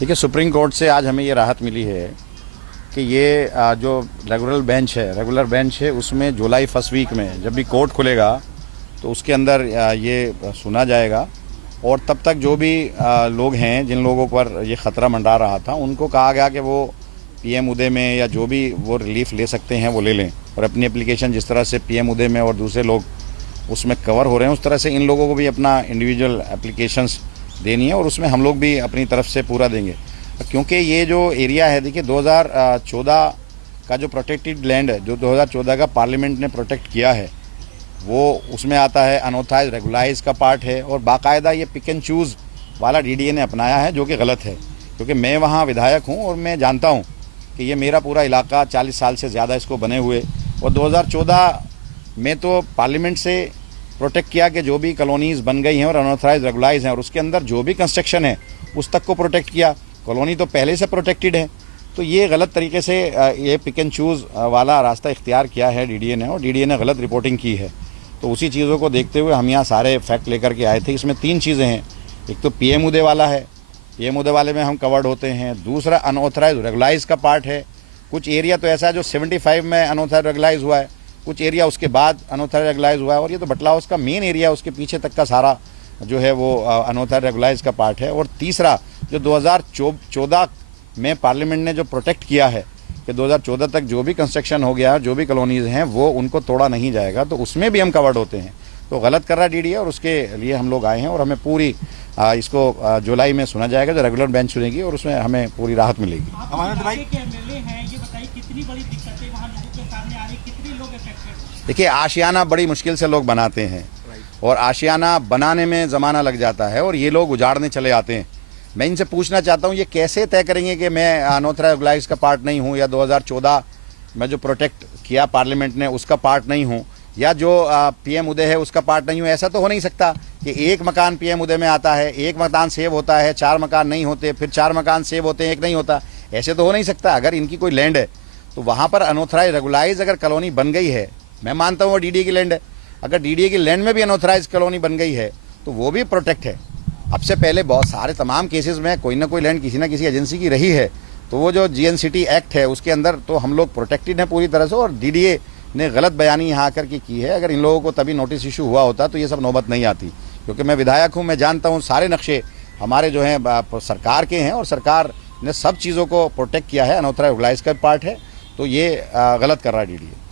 देखिए, supreme court से आज हमें ये राहत मिली है कि ये जो रेगुलर बेंच है उसमें जुलाई फर्स्ट वीक में जब भी कोर्ट खुलेगा तो उसके अंदर ये सुना जाएगा। और तब तक जो भी लोग हैं जिन लोगों पर ये ख़तरा मंडरा रहा था उनको कहा गया कि वो पीएम उदय में या जो भी वो रिलीफ ले सकते हैं वो ले लें, और अपनी एप्लीकेशन जिस तरह से पीएम उदय में और दूसरे लोग उसमें कवर हो रहे हैं उस तरह से इन लोगों को भी अपना इंडिविजुअल एप्लीकेशंस देनी है और उसमें हम लोग भी अपनी तरफ से पूरा देंगे। क्योंकि ये जो एरिया है, देखिए 2014 का जो प्रोटेक्टेड लैंड है, जो 2014 का पार्लियामेंट ने प्रोटेक्ट किया है, वो उसमें आता है, अनऑथराइज रेगुलाइज का पार्ट है, और बाकायदा ये पिक एंड चूज़ वाला डीडीए ने अपनाया है जो कि गलत है। क्योंकि मैं वहाँ विधायक हूँ और मैं जानता हूँ कि ये मेरा पूरा इलाका 40 साल से ज़्यादा इसको बने हुए, और 2014 में तो पार्लियामेंट से प्रोटेक्ट किया कि जो भी कॉलोनीज़ बन गई हैं और अनऑथराइज रेगुलाइज हैं और उसके अंदर जो भी कंस्ट्रक्शन है उस तक को प्रोटेक्ट किया। कॉलोनी तो पहले से प्रोटेक्टेड है, तो ये गलत तरीके से ये पिक एंड चूज़ वाला रास्ता इख्तियार किया है डीडीए ने, और डीडीए ने गलत रिपोर्टिंग की है। तो उसी चीज़ों को देखते हुए हम यहाँ सारे फैक्ट लेकर के आए थे। इसमें 3 चीज़ें हैं। एक तो पीएम उदय वाला है, पीएम उदय वाले में हम कवर्ड होते हैं। दूसरा अनऑथराइज रेगुलाइज का पार्ट है। कुछ एरिया तो ऐसा है जो 75 में अनऑथराइज रेगुलाइज हुआ है, कुछ एरिया उसके बाद अनऑथराइज रेगुलाइज हुआ है, और ये तो बटला हाउस का मेन एरिया, उसके पीछे तक का सारा जो है वो अनऑथराइज रेगुलाइज का पार्ट है। और तीसरा जो 2014 में पार्लियामेंट ने जो प्रोटेक्ट किया है कि 2014 तक जो भी कंस्ट्रक्शन हो गया, जो भी कॉलोनीज़ हैं वो उनको तोड़ा नहीं जाएगा, तो उसमें भी हम कवर्ड होते हैं। तो गलत कर रहा है डीडीए, और उसके लिए हम लोग आए हैं और हमें पूरी इसको जुलाई में सुना जाएगा, जो रेगुलर बेंच सुनेगी, और उसमें हमें पूरी राहत मिलेगी। देखिए, आशियाना बड़ी मुश्किल से लोग बनाते हैं और आशियाना बनाने में ज़माना लग जाता है और ये लोग उजाड़ने चले आते हैं। मैं इनसे पूछना चाहता हूँ, ये कैसे तय करेंगे कि मैं अनऑथराइज रेगुलाइज का पार्ट नहीं हूँ, या 2014 में जो प्रोटेक्ट किया पार्लियामेंट ने उसका पार्ट नहीं हूँ, या जो पीएम उदय है उसका पार्ट नहीं हूँ। ऐसा तो हो नहीं सकता कि एक मकान पीएम उदय में आता है, एक मकान सेव होता है, 4 मकान नहीं होते, फिर 4 मकान सेव होते हैं, एक नहीं होता। ऐसे तो हो नहीं सकता। अगर इनकी कोई लैंड है तो वहाँ पर अनऑथराइज रेगुलाइज अगर कॉलोनी बन गई है, मैं मानता हूँ वो डीडीए की लैंड है, अगर डीडीए की लैंड में भी अनऑथराइज कॉलोनी बन गई है तो वो भी प्रोटेक्ट है। अब से पहले बहुत सारे तमाम केसेस में कोई ना कोई लैंड किसी ना किसी एजेंसी की रही है, तो वो जो जीएनसीटी एक्ट है उसके अंदर तो हम लोग प्रोटेक्टेड हैं पूरी तरह से, और डीडीए ने गलत बयानी यहाँ आकर के की है। अगर इन लोगों को तभी नोटिस इशू हुआ होता तो ये सब नौबत नहीं आती। क्योंकि मैं विधायक हूँ, मैं जानता हूँ सारे नक्शे हमारे जो हैं सरकार के हैं, और सरकार ने सब चीज़ों को प्रोटेक्ट किया है। अनऑथराइज रेगुलाइज का पार्ट है, तो ये गलत कर रहा है डीडीए।